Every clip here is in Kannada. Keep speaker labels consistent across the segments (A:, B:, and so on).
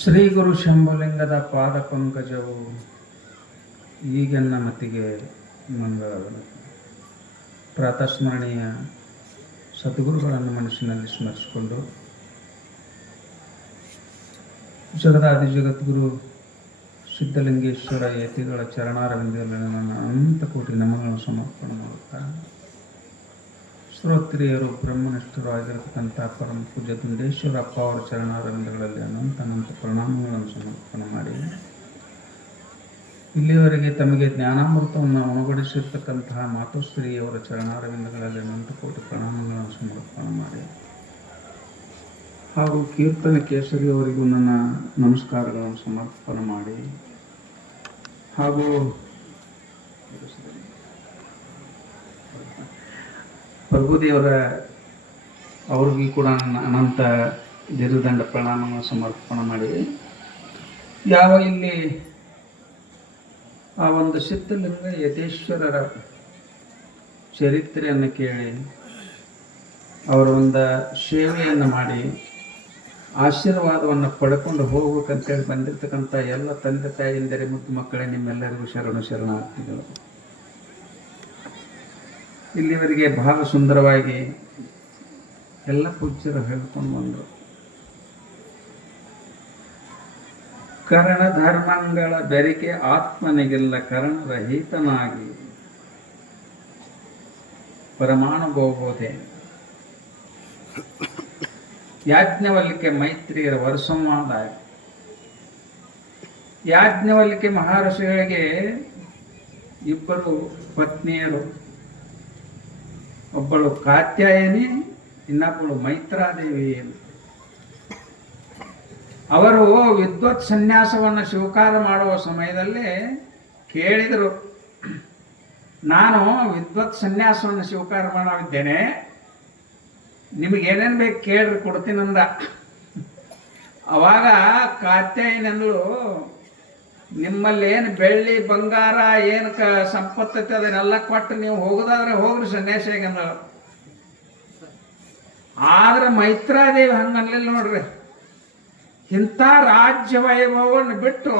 A: ಶ್ರೀ ಗುರು ಶಂಭುಲಿಂಗದ ಪಾದ ಪಂಕಜವು ಈಗಿನ ಮತ್ತಿಗೆ ಮಂಗಳಗಳು ಪ್ರಾತಸ್ಮರಣೀಯ ಸದ್ಗುರುಗಳನ್ನು ಮನಸ್ಸಿನಲ್ಲಿ ಸ್ಮರಿಸಿಕೊಂಡು ಜಗದಾದಿ ಜಗದ್ಗುರು ಸಿದ್ಧಲಿಂಗೇಶ್ವರ ಯತಿಗಳ ಚರಣಾರವಿಂದದಲ್ಲಿ ನನ್ನ ಅನಂತ ಕೋಟಿ ನಮಗಳನ್ನು ಸಮರ್ಪಣೆ ಮಾಡುತ್ತಾ ಶ್ರೋತ್ರಿಯರು ಬ್ರಹ್ಮನಿಷ್ಠರು ಆಗಿರತಕ್ಕಂಥ ಪರಮ ಪೂಜ್ಯ ದುಂಡೇಶ್ವರ ಅಪ್ಪ ಅವರ ಚರಣಾರವಿಂದಗಳಲ್ಲಿ ಅನಂತ ಅನಂತ ಪ್ರಣಾಮಗಳನ್ನು ಸಮರ್ಪಣೆ ಮಾಡಿ. ಇಲ್ಲಿಯವರೆಗೆ ತಮಗೆ ಜ್ಞಾನಾಮೃತವನ್ನು ಉಣಬಡಿಸಿರ್ತಕ್ಕಂತಹ ಮಾತುಶ್ರೀಯವರ ಚರಣಾರವಿಂದಗಳಲ್ಲಿ ಅನಂತ ಕೋಟಿ ಪ್ರಣಾಮಗಳನ್ನು ಸಮರ್ಪಣೆ ಮಾಡಿ. ಹಾಗೂ ಕೀರ್ತನ ಕೇಸರಿ ಅವರಿಗೂ ನನ್ನ ನಮಸ್ಕಾರಗಳನ್ನು ಸಮರ್ಪಣೆ ಮಾಡಿ. ಹಾಗೂ ಪ್ರಭುದೇವರ ಅವ್ರಿಗೂ ಕೂಡ ಅನಂತ ದಿರುದಂಡ ಪ್ರಣಾಮವನ್ನು ಸಮರ್ಪಣೆ ಮಾಡಿದೆ. ಯಾವ ಇಲ್ಲಿ ಆ ಒಂದು ಸಿದ್ಧಲಿಂಗ ಯತೇಶ್ವರರ ಚರಿತ್ರೆಯನ್ನು ಕೇಳಿ, ಅವರ ಒಂದು ಸೇವೆಯನ್ನು ಮಾಡಿ, ಆಶೀರ್ವಾದವನ್ನು ಪಡ್ಕೊಂಡು ಹೋಗ್ಬೇಕಂತೇಳಿ ಬಂದಿರತಕ್ಕಂಥ ಎಲ್ಲ ತಂದೆ ತಾಯಿಂದರೆ ಮುದ್ದು ಮಕ್ಕಳೇ ನಿಮ್ಮೆಲ್ಲರಿಗೂ ಶರಣು ಶರಣಾರ್ಥಿಗಳು. ಇಲ್ಲಿವರೆಗೆ ಬಹಳ ಸುಂದರವಾಗಿ ಎಲ್ಲ ಪೂಜ್ಯರು ಹೇಳ್ಕೊಂಡು ಬಂದರು. ಕರಣ ಧರ್ಮಗಳ ಬೆರಿಕೆ ಆತ್ಮನಿಗೆಲ್ಲ ಕರಣರಹಿತನಾಗಿ ಪರಮಾಣು ಗೋಬೋಧೆ ಯಾಜ್ಞವಲ್ಕೆ ಮೈತ್ರಿಯರ ವರಸಂವಾದ ಯಾಜ್ಞವಲ್ಲಿಕೆ ಮಹರ್ಷಿಗಳಿಗೆ ಇಬ್ಬರು ಪತ್ನಿಯರು ಒಬ್ಬಳು ಕಾತ್ಯಾಯನಿ, ಇನ್ನೊಬ್ಬಳು ಮೈತ್ರಾದೇವಿ ಅಂತ ಅವರು ವಿದ್ವತ್ ಸನ್ಯಾಸವನ್ನು ಸ್ವೀಕಾರ ಮಾಡುವ ಸಮಯದಲ್ಲಿ ಕೇಳಿದರು, ನಾನು ವಿದ್ವತ್ ಸನ್ಯಾಸವನ್ನು ಸ್ವೀಕಾರ ಮಾಡಿದ್ದೇನೆ ನಿಮಗೇನೇನು ಬೇಕು ಕೇಳ್ರಿ ಕೊಡ್ತೀನಂದ ಅವಾಗ ಕಾತ್ಯಾಯನಂದಳು ನಿಮ್ಮಲ್ಲಿ ಏನು ಬೆಳ್ಳಿ, ಬಂಗಾರ, ಏನು ಕ ಅದನ್ನೆಲ್ಲ ಕೊಟ್ಟು ನೀವು ಹೋಗೋದಾದ್ರೆ ಹೋಗ್ರಿ ಸನ್ಯಾಸಿಗೆ ಅಂದಳು ಆದ್ರೆ ಮೈತ್ರಾದೇವಿ ಹಂಗನ್ಲಿಲ್ಲ ನೋಡ್ರಿ. ಇಂಥ ರಾಜ್ಯ ವೈಭವವನ್ನು ಬಿಟ್ಟು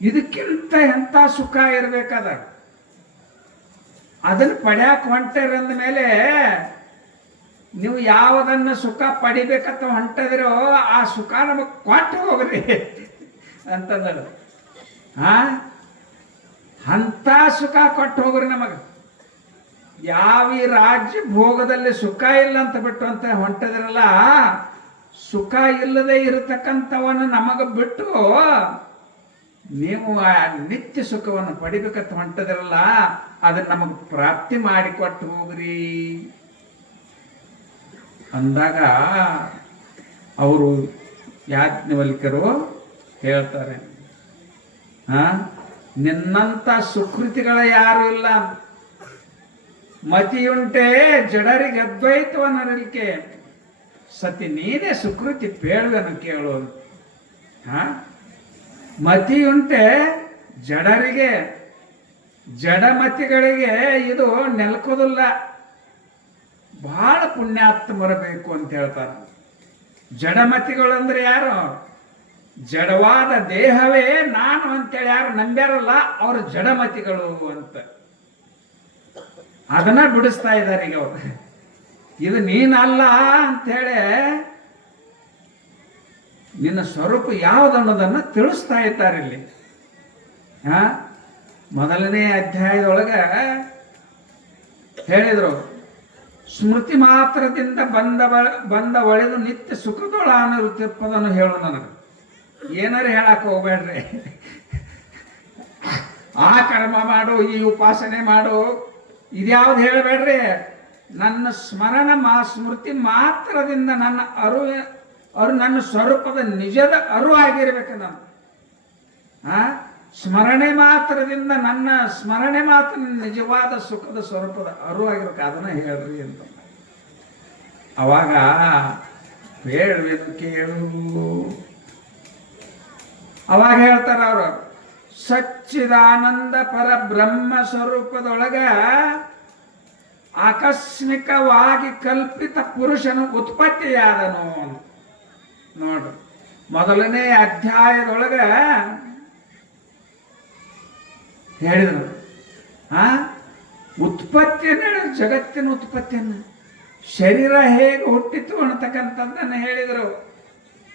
A: ಇದಕ್ಕಿಂತ ಎಂಥ ಸುಖ ಇರಬೇಕಾದ? ಅದನ್ನು ಪಡ್ಯಾಕ ಹೊಂಟರಂದ ಮೇಲೆ ನೀವು ಯಾವುದನ್ನು ಸುಖ ಪಡಿಬೇಕಂತ ಹೊಂಟದಿರೋ ಆ ಸುಖ ನಮಗೆ ಕೊಟ್ಟು ಹೋಗ್ರಿ. ಅಂತಂದಳು. ಹಾ ಅಂತ ಸುಖ ಕೊಟ್ಟು ಹೋಗ್ರಿ ನಮಗೆ. ಯಾವ ಈ ರಾಜ್ಯ ಭೋಗದಲ್ಲಿ ಸುಖ ಇಲ್ಲ ಅಂತ ಬಿಟ್ಟು ಅಂತ ಹೊಂಟದಿರಲ್ಲ, ಸುಖ ಇಲ್ಲದೆ ಇರತಕ್ಕಂಥವನ್ನು ನಮಗೆ ಬಿಟ್ಟು ನೀವು ಆ ನಿತ್ಯ ಸುಖವನ್ನು ಪಡಿಬೇಕಂತ ಹೊಂಟದಿರಲ್ಲ, ಅದನ್ನ ನಮಗೆ ಪ್ರಾಪ್ತಿ ಮಾಡಿಕೊಟ್ಟು ಹೋಗ್ರಿ. ಅಂದಾಗ ಅವರು ಯಾಜ್ಞವಲ್ಕರು ಹೇಳ್ತಾರೆ. ಹಾ? ನಿನ್ನಂತ ಸುಕೃತಿಗಳ ಯಾರು ಇಲ್ಲ. ಮತಿಯುಂಟೆ ಜಡರಿಗೆ ಅದ್ವೈತವನ್ನರಿಕೆ ಸತಿ ನೀನೇ ಸುಕೃತಿ ಪೇಳುವೆನು ಕೇಳು. ಹಾ? ಮತಿಯುಂಟೆ ಜಡರಿಗೆ, ಜಡಮತಿಗಳಿಗೆ ಇದು ನೆಲಕೋದಿಲ್ಲ. ಬಹಳ ಪುಣ್ಯಾತ್ಮರಬೇಕು ಅಂತ ಹೇಳ್ತಾರೆ. ಜಡಮತಿಗಳು ಅಂದ್ರೆ ಯಾರು? ಜಡವಾದ ದೇಹವೇ ನಾನು ಅಂತೇಳಿ ಯಾರು ನಂಬ್ಯಾರಲ್ಲ, ಅವರು ಜಡಮತಿಗಳು ಅಂತ. ಅದನ್ನ ಬಿಡಿಸ್ತಾ ಇದ್ದಾರೆ ಈಗ ಅವರು. ಇದು ನೀನಲ್ಲ ಅಂಥೇಳಿ ನಿನ್ನ ಸ್ವರೂಪ ಯಾವುದನ್ನೋದನ್ನು ತಿಳಿಸ್ತಾ ಇದ್ದಾರೆ ಇಲ್ಲಿ. ಹಾ? ಮೊದಲನೇ ಅಧ್ಯಾಯದೊಳಗೆ ಹೇಳಿದರು, ಸ್ಮೃತಿ ಮಾತ್ರದಿಂದ ಬಂದ ಬಂದ ಒಳೆದು ನಿತ್ಯ ಸುಖದೊಳ ಅನ್ನೋ ಹೇಳು ನನಗೆ. ಏನಾರು ಹೇಳಕ್ಕೆ ಹೋಗ್ಬೇಡ್ರಿ. ಆ ಕರ್ಮ ಮಾಡು, ಈ ಉಪಾಸನೆ ಮಾಡು. ಇದ್ಯಾವ್ದು ಹೇಳಬೇಡ್ರಿ? ನನ್ನ ಸ್ಮರಣ ಮಾ, ಸ್ಮೃತಿ ಮಾತ್ರದಿಂದ ನನ್ನ ಅರು ಅರು, ನನ್ನ ಸ್ವರೂಪದ ನಿಜದ ಅರು ಆಗಿರ್ಬೇಕು ನಾನು. ಆ? ಸ್ಮರಣೆ ಮಾತ್ರದಿಂದ ನನ್ನ ಸ್ಮರಣೆ ಮಾತ್ರ ನಿಜವಾದ ಸುಖದ ಸ್ವರೂಪದ ಅರು ಆಗಿರ್ಬೇಕು. ಅದನ್ನ ಹೇಳ್ರಿ ಅಂತ. ಅವಾಗ ಹೇಳ್ಬೇಕು ಕೇಳು. ಅವಾಗ ಹೇಳ್ತಾರ ಅವರು, ಸಚ್ಚಿದಾನಂದ ಪರ ಬ್ರಹ್ಮ ಸ್ವರೂಪದೊಳಗ ಆಕಸ್ಮಿಕವಾಗಿ ಕಲ್ಪಿತ ಪುರುಷನು ಉತ್ಪತ್ತಿಯಾದನು ನೋಡ್ರಿ ಮೊದಲನೇ ಅಧ್ಯಾಯದೊಳಗ ಹೇಳಿದರು, ಆ, ಉತ್ಪತ್ತಿಯನ್ನು ಜಗತ್ತಿನ ಉತ್ಪತ್ತಿಯನ್ನು. ಶರೀರ ಹೇಗೆ ಹುಟ್ಟಿತು ಅನ್ನತಕ್ಕಂಥದ್ದನ್ನು ಹೇಳಿದರು,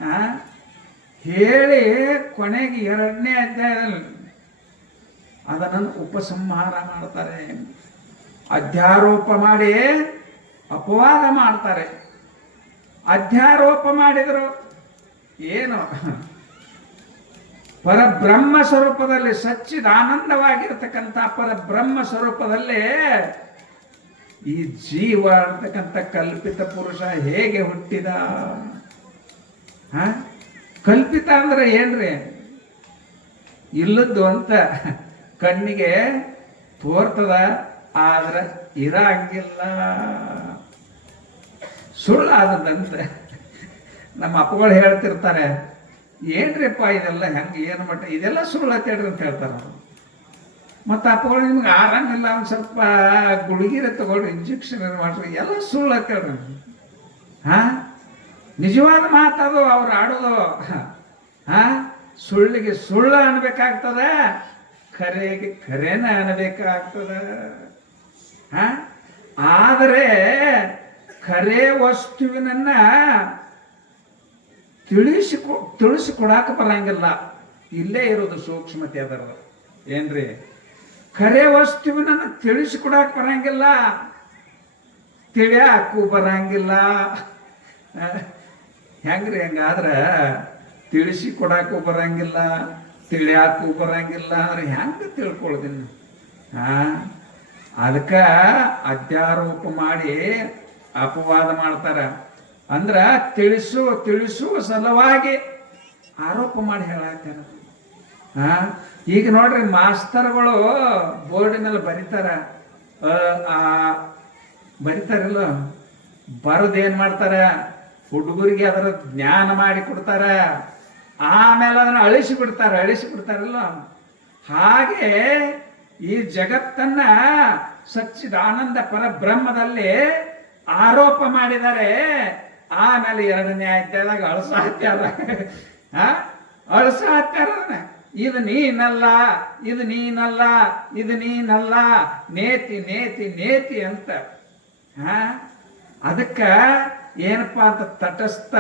A: ಆ ಹೇಳಿ ಕೊನೆಗೆ ಎರಡನೇ ಅಧ್ಯಾಯದಲ್ಲಿ ಅದನ್ನು ಉಪಸಂಹಾರ ಮಾಡ್ತಾರೆ. ಅಧ್ಯಾರೋಪ ಮಾಡಿ ಅಪವಾದ ಮಾಡ್ತಾರೆ. ಅಧ್ಯಾರೋಪ ಮಾಡಿದರು ಏನು? ಪರಬ್ರಹ್ಮ ಸ್ವರೂಪದಲ್ಲಿ ಸಚ್ಚಿದ ಆನಂದವಾಗಿರ್ತಕ್ಕಂಥ ಪರಬ್ರಹ್ಮ ಸ್ವರೂಪದಲ್ಲಿ ಈ ಜೀವ ಅಂತಕ್ಕಂಥ ಕಲ್ಪಿತ ಪುರುಷ ಹೇಗೆ ಹುಟ್ಟಿದ? ಹ? ಕಲ್ಪಿತ ಅಂದ್ರೆ ಏನ್ರಿ? ಇಲ್ಲದ್ದು ಅಂತ ಕಣ್ಣಿಗೆ ತೋರ್ತದ, ಆದ್ರೆ ಇರಂಗಿಲ್ಲ. ಸುಳ್ಳಾದದಂತೆ ನಮ್ಮ ಅಪ್ಪಗಳು ಹೇಳ್ತಿರ್ತಾರೆ, ಏನ್ರಿಪ್ಪ ಇದೆಲ್ಲ ಹೆಂಗೆ, ಏನು ಮಟ್ಟ, ಇದೆಲ್ಲ ಸುಳ್ಳು ಅಂತೇಳ್ರಿ ಅಂತ ಹೇಳ್ತಾರೆ ಅವರು. ಮತ್ತು ಅಪ್ಪಗಳು ನಿಮ್ಗೆ ಆರಾಮಿಲ್ಲ ಒಂದು ಸ್ವಲ್ಪ ಗುಳಿಗಿರೆ ತಗೊಳ್ರಿ ಇಂಜೆಕ್ಷನ್ ಮಾಡ್ರಿ, ಎಲ್ಲ ಸುಳ್ಳು ಅಂತೇಳ್ರಿ ಹಾ? ನಿಜವಾದ ಮಾತದು ಅವ್ರು ಆಡೋದು. ಹಾ ಸುಳ್ಳಿಗೆ ಸುಳ್ಳು ಅನ್ಬೇಕಾಗ್ತದ. ಖರೆಗೆ ಖರೇನ ಅನ್ಬೇಕಾಗ್ತದ. ಹಾ ಆದರೆ ಖರೆ ವಸ್ತುವಿನನ್ನ ತಿಳಿಸಿ ತಿಳಿಸಿಕೊಡಾಕ ಬರಂಗಿಲ್ಲ. ಇಲ್ಲೇ ಇರೋದು ಸೂಕ್ಷ್ಮತೆ ಅದರ ಏನ್ರಿ? ಖರೆ ವಸ್ತುವಿನನ್ನ ತಿಳಿಸಿಕೊಡಾಕ ಬರಂಗಿಲ್ಲ. ತಿಳಿಯಾಕು ಬರಂಗಿಲ್ಲ. ಹೆಂಗ್ರಿ ಹಂಗಾದ್ರ ತಿಳಿಸಿ ಕೊಡಾಕು ಬರಂಗಿಲ್ಲ, ತಿಳಿಯಾಕು ಬರಂಗಿಲ್ಲ ಅಂದ್ರೆ ಹೆಂಗ ತಿಳ್ಕೊಳ್ತೀನಿ ಹಾ, ಅದಕ್ಕ ಅಧ್ಯಾರೋಪ ಮಾಡಿ ಅಪವಾದ ಮಾಡ್ತಾರ. ಅಂದ್ರ ತಿಳಿಸು ತಿಳಿಸು ಸಲುವಾಗಿ ಆರೋಪ ಮಾಡಿ ಹೇಳಾಕ್ತಾರ ಹಾ, ಈಗ ನೋಡ್ರಿ ಮಾಸ್ತರ್ಗಳು ಬೋರ್ಡ್ ಮೇಲೆ ಬರೀತಾರ. ಆ, ಬರಿತಾರಲ್ಲ, ಬರದ್ ಏನ್ ಮಾಡ್ತಾರ? ಹುಡುಗರಿಗೆ ಅದರ ಜ್ಞಾನ ಮಾಡಿ ಕೊಡ್ತಾರ. ಆಮೇಲೆ ಅದನ್ನ ಅಳಿಸಿ ಬಿಡ್ತಾರ, ಅಳಿಸಿ ಬಿಡ್ತಾರಲ್ಲ. ಹಾಗೆ ಈ ಜಗತ್ತನ್ನ ಸಚ್ಚಿದಾನಂದ ಪರಬ್ರಹ್ಮದಲ್ಲಿ ಆರೋಪ ಮಾಡಿದರೆ ಆಮೇಲೆ ಎರಡನೇ ಅಧ್ಯಾಯದಾಗ ಅಳಸಾತ್ಯಾರ. ಹತ್ಯಾರ ಅಳಸಾತ್ಯಾರ ಅದನ್ನ. ಇದು ನೀನಲ್ಲ ಇದು ನೀನಲ್ಲ ಇದು ನೀನಲ್ಲ, ನೇತಿ ನೇತಿ ನೇತಿ ಅಂತ. ಹಾ ಅದಕ್ಕ ಏನಪ್ಪಾ ಅಂತ ತಟಸ್ಥ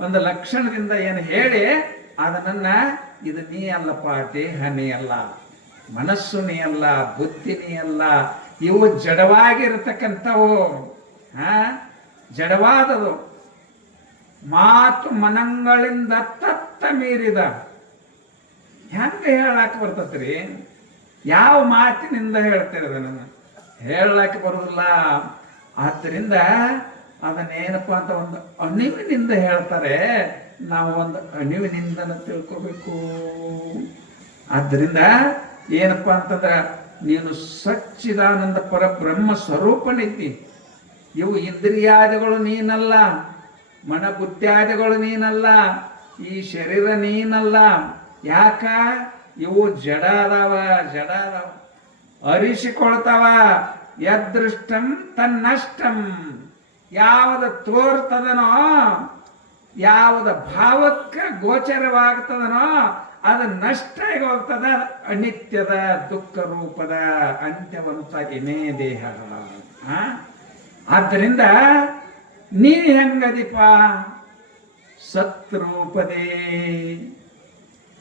A: ಒಂದು ಲಕ್ಷಣದಿಂದ ಏನು ಹೇಳಿ ಅದನ್ನ ಇದು ನೀ ಅಲ್ಲಪ್ಪ, ದೇಹ ನೀ ಅಲ್ಲ, ಮನಸ್ಸು ನೀ ಅಲ್ಲ, ಬುದ್ಧಿ ನೀ ಅಲ್ಲ, ಇವು ಜಡವಾಗಿರತಕ್ಕಂಥವು, ಹಾ? ಜಡವಾದದು ಮಾತು ಮನಂಗಳಿಂದ ತತ್ತ ಮೀರಿದ. ಹೆಂಗೆ ಹೇಳಕ್ ಬರ್ತತ್ರಿ ಯಾವ ಮಾತಿನಿಂದ ಹೇಳ್ತೀರ ನಾನು ಹೇಳಕ್ಕೆ ಬರುದಿಲ್ಲ ಆದ್ದರಿಂದ ಅದನ್ನೇನಪ್ಪ ಅಂತ ಒಂದು ಅಣಿವಿನಿಂದ ಹೇಳ್ತಾರೆ, ನಾವು ಒಂದು ಅಣಿವಿನಿಂದ ತಿಳ್ಕೋಬೇಕು. ಆದ್ದರಿಂದ ಏನಪ್ಪ ಅಂತಂದ್ರ, ನೀನು ಸಚ್ಚಿದಾನಂದ ಪರಬ್ರಹ್ಮ ಸ್ವರೂಪನಿದ್ದಿ ಇವು ಇಂದ್ರಿಯಾದಿಗಳು ನೀನಲ್ಲ ಮನ ಬುದ್ಧಾದಿಗಳು ನೀನಲ್ಲ, ಈ ಶರೀರ ನೀನಲ್ಲ. ಯಾಕ? ಇವು ಜಡ ಅದಾವ ಜಡ ಅದಾವ ಅರಿಸಿಕೊಳ್ತಾವ, ಯದೃಷ್ಟಂ ತನ್ನಷ್ಟಂ. ಯಾವದ ತೋರ್ತದನೋ, ಯಾವದ ಭಾವಕ್ಕೆ ಗೋಚರವಾಗ್ತದನೋ, ಅದು ನಷ್ಟ ಹೋಗ್ತದ ಅನಿತ್ಯದ ದುಃಖ ರೂಪದ ಅಂತ್ಯವಂತ ಇನೇ ದೇಹ? ಆದ್ದರಿಂದ ನೀ ಹೆಂಗದಿಪ ಸತ್ರೂಪದೇ.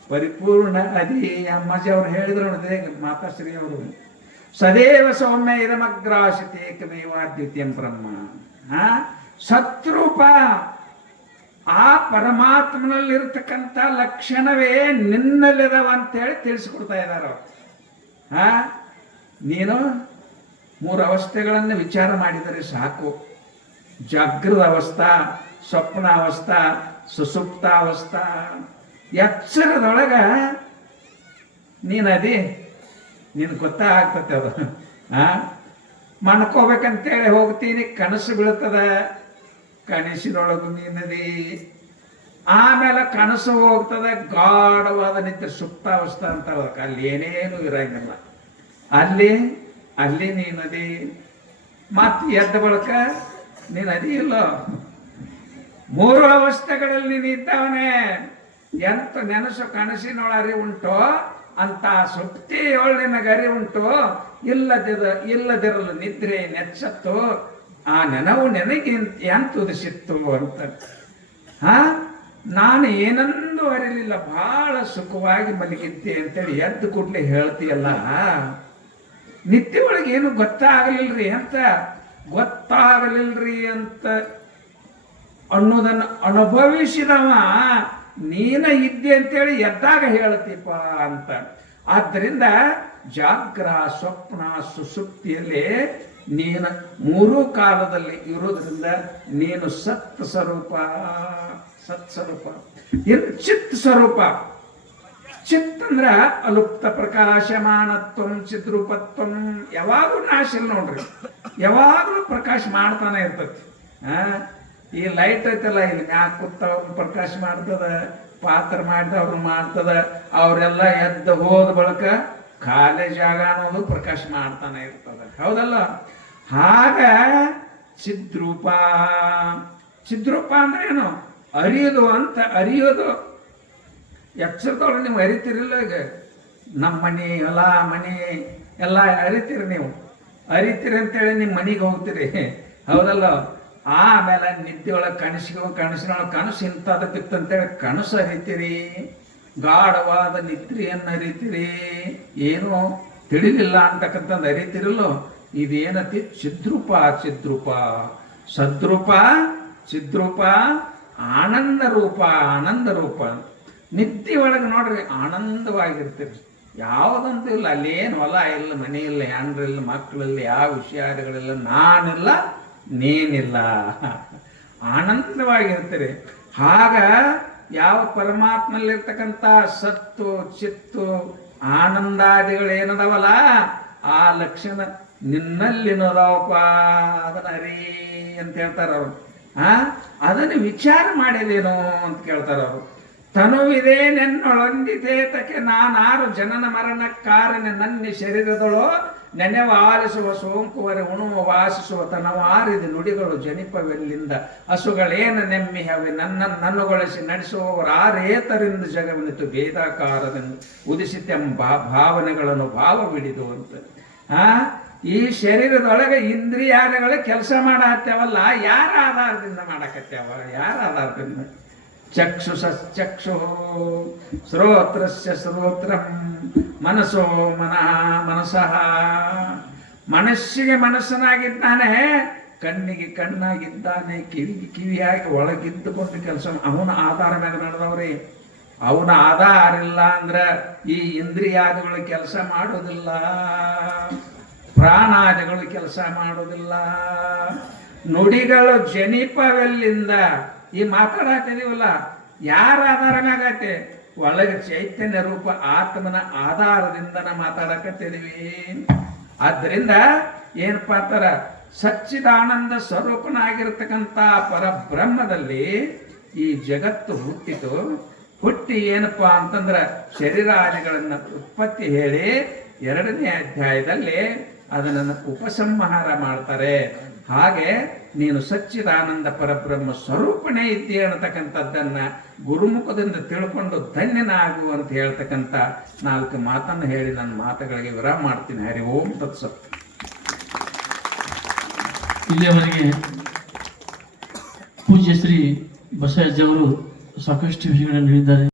A: ಪರಿಪೂರ್ಣ ಅದಿ. ಅಮ್ಮಾಜಿ ಅವ್ರು ಹೇಳಿದ್ರು ಮಾತಾಶ್ರೀ ಅವರು. ಸದೇವ ಸೌಮ್ಯ ಇದಮಗ್ರಾಶತೆ ದ್ವಿತೀಯಂ ಬ್ರಹ್ಮ. ಸತ್ರೂಪ ಆ ಪರಮಾತ್ಮನಲ್ಲಿರ್ತಕ್ಕಂಥ ಲಕ್ಷಣವೇ ನಿನ್ನಲ್ಲಿದಾವ ಅಂತೇಳಿ ತಿಳಿಸ್ಕೊಡ್ತಾ ಇದ್ದಾರೆ. ಆ? ನೀನು ಮೂರು ಅವಸ್ಥೆಗಳನ್ನು ವಿಚಾರ ಮಾಡಿದರೆ ಸಾಕು. ಜಾಗೃತ ಅವಸ್ಥಾ ಸ್ವಪ್ನಾವಸ್ಥಾ ಸುಸುಪ್ತಾವಸ್ಥಾ ಎಚ್ಚರದೊಳಗ ನೀನದಿ ನಿನ್ ಗೊತ್ತಾಗ್ತತೆ ಅದು. ಆ? ಮಣ್ಕೋಬೇಕಂತೇಳಿ ಹೋಗ್ತೀನಿ, ಕನಸು ಬೀಳ್ತದ. ಕನಸಿನೊಳಗು ನೀನದಿ ಆಮೇಲೆ ಕನಸು ಹೋಗ್ತದೆ, ಗಾಢವಾದ ನಿತ್ಯ ಸುಪ್ತಾವಸ್ಥ ಅಂತ ಅಲ್ಲಿ ಏನೇನು ಇರಂಗಿಲ್ಲ. ಅಲ್ಲಿ ಅಲ್ಲಿ ನೀನದಿ. ಮತ್ತೆ ಎದ್ದ ಬಳಕ ನೀನದಿ ಇಲ್ಲ. ಮೂರು ಅವಸ್ಥೆಗಳಲ್ಲಿ ಇದ್ದವನೇ. ಎಂತ ನೆನಸು ಕನಸಿನೊಳ ಅರಿವುಂಟೋ ಅಂತ ಸೊಪ್ತೇ ಒಳ್ಳೆ ನಗರಿ ಉಂಟು. ಇಲ್ಲದಿರ ಇಲ್ಲದಿರಲು ನಿದ್ರೆ ನೆಚ್ಚತ್ತು. ಆ ನೆನವು ನೆನಗೆ ಎಂತುದಿಸಿತ್ತು ಅಂತ. ಹಾ? ನಾನು ಏನಂದು ಅರಿಲಿಲ್ಲ. ಬಹಳ ಸುಖವಾಗಿ ಮಲಗಿದ್ದೆ ಅಂತೇಳಿ ಎದ್ದು ಕೂಡ್ಲೆ ಹೇಳ್ತೀಯಲ್ಲ. ನಿತ್ಯ ಒಳಗೆ ಏನು ಗೊತ್ತಾಗಲಿಲ್ರಿ ಅಂತ? ಗೊತ್ತಾಗಲಿಲ್ರಿ ಅಂತ ಅನ್ನೋದನ್ನು ಅನುಭವಿಸಿದವ, ನೀನ ಇದ್ದೆ ಅಂತೇಳಿ ಎದ್ದಾಗ ಹೇಳ್ತೀಪ ಅಂತ. ಆದ್ದರಿಂದ ಜಾಗ್ರ ಸ್ವಪ್ನ ಸುಸುಪ್ತಿಯಲ್ಲಿ ನೀನು ಮೂರು ಕಾಲದಲ್ಲಿ ಇರೋದ್ರಿಂದ ನೀನು ಸತ್ ಸ್ವರೂಪ ಸತ್ ಸ್ವರೂಪ. ಇನ್ನು ಚಿತ್ ಸ್ವರೂಪ. ಚಿತ್ ಅಂದ್ರ ಅಲುಪ್ತ ಪ್ರಕಾಶಮಾನತ್ವಂ, ಚಿದ್ರೂಪತ್ವಂ, ಯಾವಾಗಲೂ ನಾಶ ಇಲ್ಲ ನೋಡ್ರಿ. ಯಾವಾಗಲೂ ಪ್ರಕಾಶ ಮಾಡ್ತಾನೆ ಇರ್ತತಿ. ಈ ಲೈಟ್ ಐತಲ್ಲ, ಇಲ್ಲಿ ಮ್ಯಾಗ ಕೂತವ್ರನ್ನ ಪ್ರಕಾಶ ಮಾಡ್ತದ, ಪಾತ್ರ ಮಾಡಿದವ್ರು ಮಾಡ್ತದ, ಅವರೆಲ್ಲ ಎದ್ದು ಹೋದ ಬಳಿಕ ಖಾಲಿ ಜಾಗ ಅನ್ನೋದು ಪ್ರಕಾಶ ಮಾಡ್ತಾನೆ ಇರ್ತದ. ಹೌದಲ್ಲ? ಹಾಗ ಚಿದ್ರೂಪ. ಚಿದ್ರೂಪ ಅಂದ್ರೆ ಏನು? ಅರಿಯೋದು ಅಂತ, ಅರಿಯೋದು. ಎಚ್ಚರದವ್ರು ನೀವು ಅರಿತಿರಿಲ್ಲ ಈಗ? ನಮ್ಮ ಮನೆ, ಹೊಲ, ಮನೆ, ಎಲ್ಲ ಅರಿತೀರಿ ನೀವು. ಅರಿತೀರಿ ಅಂತೇಳಿ ನಿಮ್ಮ ಮನೆಗೆ ಹೋಗ್ತೀರಿ. ಹೌದಲ್ಲ? ಆಮೇಲೆ ನಿದ್ದೆ ಒಳಗೆ ಕನಸಿಗೆ ಕನಸಿನೊಳಗೆ ಕನಸು ಇಂಥದ್ದು ಬಿತ್ತಂತೇಳಿ ಕನಸು ಅರಿತೀರಿ, ಗಾಢವಾದ ನಿದ್ರೆಯನ್ನು ಅರಿತೀರಿ. ಏನು ತಿಳಿಲಿಲ್ಲ ಅಂತಕ್ಕಂಥದ್ದು ಅರಿತಿರಲ್ಲೋ, ಇದೇನತಿ? ಚಿದ್ರೂಪ ಚಿದ್ರೂಪ. ಸದ್ರೂಪ, ಚಿದ್ರೂಪ, ಆನಂದ ರೂಪ ಆನಂದ ರೂಪ. ನಿದ್ದೆ ಒಳಗೆ ನೋಡ್ರಿ ಆನಂದವಾಗಿರ್ತೀರಿ. ಯಾವುದಂತೂ ಇಲ್ಲ, ಅಲ್ಲೇನು ಹೊಲ ಇಲ್ಲ, ಮನೆ ಇಲ್ಲ ಹೆಂಡ್ರಿಲ್ಲ ಮಕ್ಕಳಿಲ್ಲ ಯಾವ ವಿಷಯಗಳಿಲ್ಲ ನಾನಿಲ್ಲ. ನೀನಿಲ್ಲ. ಆನಂದವಾಗಿರ್ತೀರಿ ಆಗ ಯಾವ ಪರಮಾತ್ಮಲ್ಲಿರ್ತಕ್ಕಂಥ ಸತ್ತು, ಚಿತ್ತು ಆನಂದಾದಿಗಳು ಏನದವಲ್ಲ ಆ ಲಕ್ಷಣ ನಿನ್ನಲ್ಲಿನೋದವಪ್ಪ ಅದನ್ನ ಅಂತ ಹೇಳ್ತಾರ ಅವರು ಆ? ಅದನ್ನು ವಿಚಾರ ಮಾಡಿದೇನೋ ಅಂತ ಕೇಳ್ತಾರ ಅವರು ತನುವಿದೆ ನಾನಾರು ಜನನ ಮರಣ ಕಾರಣ ನನ್ನ ಶರೀರದಳು, ನೆನೆವ, ಆಲಿಸುವ, ಸೋಂಕುವರೆ, ಉಣುವ, ವಾಸಿಸುವ ತನವಾರಿದ ನುಡಿಗಳು ಜನಿಪವೆಲ್ಲಿಂದ. ಹಸುಗಳೇನ ನೆಮ್ಮಿಹವೆ ನನ್ನ ನನ್ನುಗೊಳಿಸಿ ನಡೆಸುವವರು ಆರೇತರಿಂದ ಜಗವನಿತು ಭೇದಾಕಾರದಿಂದ ಉದಿಸಿತೆಂಬ ಭಾವನೆಗಳನ್ನು ಭಾವ ಬಿಡಿದು ಅಂತ ಆ, ಈ ಶರೀರದೊಳಗೆ ಇಂದ್ರಿಯಾದಿಗಳು ಕೆಲಸ ಮಾಡತ್ತೇವಲ್ಲ ಯಾರ ಆಧಾರದಿಂದ ಮಾಡಕತ್ತೇವ ಯಾರ ಆಧಾರದಿಂದ ಚಕ್ಷುಷ ಚಕ್ಷು ಶ್ರೋತ್ರಸ್ಯ ಶ್ರೋತ್ರಂ ಮನಸ್ಸೋ ಮನಃ ಮನಸಃ ಮನಸ್ಸಿಗೆ ಮನಸ್ಸನಾಗಿದ್ದಾನೆ, ಕಣ್ಣಿಗೆ ಕಣ್ಣಾಗಿದ್ದಾನೆ, ಕಿವಿಗೆ ಕಿವಿಯಾಗಿ ಒಳಗಿದ್ದುಕೊಂಡು ಕೆಲಸ ಅವನ ಆಧಾರ ಮೇಲೆ ನಡೆದವ್ರಿ. ಅವನ ಆಧಾರ ಇಲ್ಲ ಅಂದ್ರೆ ಈ ಇಂದ್ರಿಯಾದಿಗಳು ಕೆಲಸ ಮಾಡೋದಿಲ್ಲ, ಪ್ರಾಣಾದಿಗಳು ಕೆಲಸ ಮಾಡೋದಿಲ್ಲ. ನುಡಿಗಳು ಜನಿಪವೆಲ್ಲಿಂದ ಈ ಮಾತಾಡತ್ತಿದೀವಲ್ಲ ಯಾರ ಆಧಾರ ಒಳಗೆ ಚೈತನ್ಯ ರೂಪ ಆತ್ಮನ ಆಧಾರದಿಂದ ನಾ ಮಾತಾಡಕತ್ತಿದೀವಿ ಅದರಿಂದ ಏನಪ್ಪ ಅಂತಾರ, ಸಚ್ಚಿದಾನಂದ ಸ್ವರೂಪನಾಗಿರ್ತಕ್ಕಂಥ ಪರಬ್ರಹ್ಮದಲ್ಲಿ ಈ ಜಗತ್ತು ಹುಟ್ಟಿತು. ಹುಟ್ಟಿ ಏನಪ್ಪಾ ಅಂತಂದ್ರ ಶರೀರಾದಿಗಳನ್ನ ಉತ್ಪತ್ತಿ ಹೇಳಿ ಎರಡನೇ ಅಧ್ಯಾಯದಲ್ಲಿ ಅದನ್ನ ಉಪಸಂಹಾರ ಮಾಡ್ತಾರೆ. ಹಾಗೆ ನೀನು ಸಚ್ಚಿದಾನಂದ ಪರಬ್ರಹ್ಮ ಸ್ವರೂಪನೇ ಇದ್ದೀಯ ಅನ್ನತಕ್ಕಂಥದ್ದನ್ನ ಗುರುಮುಖದಿಂದ ತಿಳ್ಕೊಂಡು ಧನ್ಯನಾಗು ಅಂತ ಹೇಳ್ತಕ್ಕಂಥ ನಾಲ್ಕು ಮಾತನ್ನು ಹೇಳಿ ನನ್ನ ಮಾತುಗಳಿಗೆ ವಿರಾಮ ಮಾಡ್ತೀನಿ. ಹರಿ ಓಂ ತತ್ಸ
B: ಇಲ್ಲಿಯವರೆಗೆ ಪೂಜ್ಯ ಶ್ರೀ ಬಸವರಾಜ್ ಅವರು ಸಾಕಷ್ಟು ವಿಷಯಗಳನ್ನು ಹೇಳಿದ್ದಾರೆ.